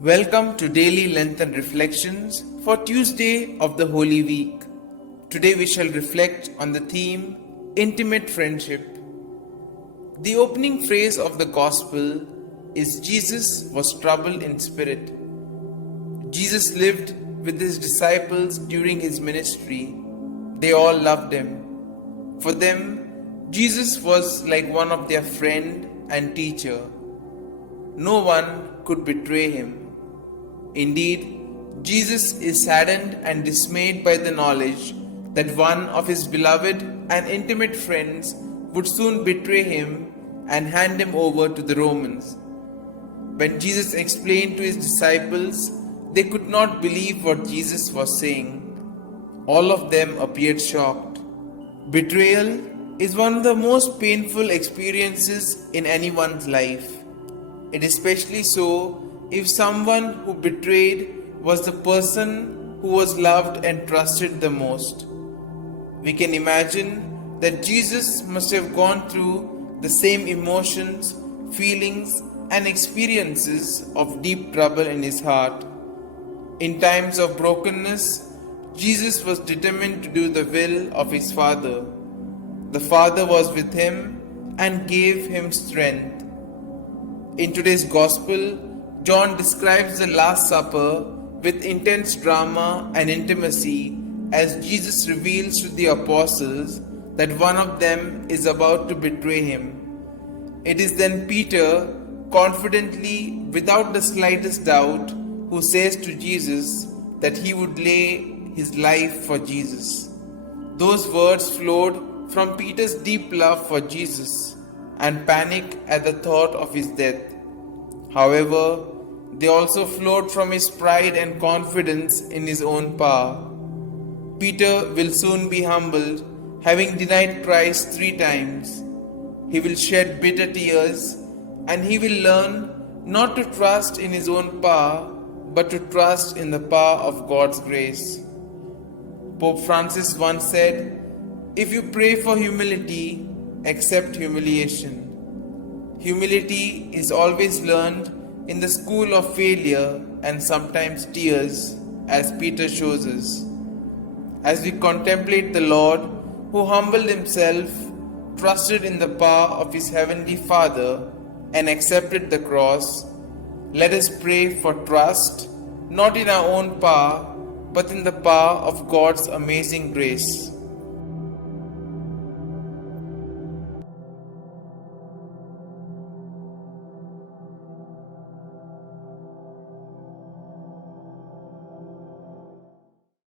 Welcome to Daily Lenten Reflections for Tuesday of the Holy Week. Today we shall reflect on the theme Intimate Friendship. The opening phrase of the Gospel is Jesus was troubled in spirit. Jesus lived with his disciples during his ministry. They all loved him. For them, Jesus was like one of their friend and teacher. No one could betray him. Indeed, Jesus is saddened and dismayed by the knowledge that one of his beloved and intimate friends would soon betray him and hand him over to the Romans. When Jesus explained to his disciples, they could not believe what Jesus was saying. All of them appeared shocked. Betrayal is one of the most painful experiences in anyone's life. It is especially so if someone who betrayed was the person who was loved and trusted the most. We can imagine that Jesus must have gone through the same emotions, feelings, and experiences of deep trouble in his heart. In times of brokenness, Jesus was determined to do the will of his Father. The Father was with him and gave him strength. In today's Gospel, John describes the Last Supper with intense drama and intimacy as Jesus reveals to the apostles that one of them is about to betray him. It is then Peter, confidently, without the slightest doubt, who says to Jesus that he would lay his life for Jesus. Those words flowed from Peter's deep love for Jesus and panic at the thought of his death. However, they also flowed from his pride and confidence in his own power. Peter will soon be humbled, having denied Christ 3 times. He will shed bitter tears, and he will learn not to trust in his own power, but to trust in the power of God's grace. Pope Francis once said, "If you pray for humility, accept humiliation." Humility is always learned in the school of failure and sometimes tears, as Peter shows us. As we contemplate the Lord who humbled himself, trusted in the power of his heavenly Father, and accepted the cross, let us pray for trust, not in our own power, but in the power of God's amazing grace.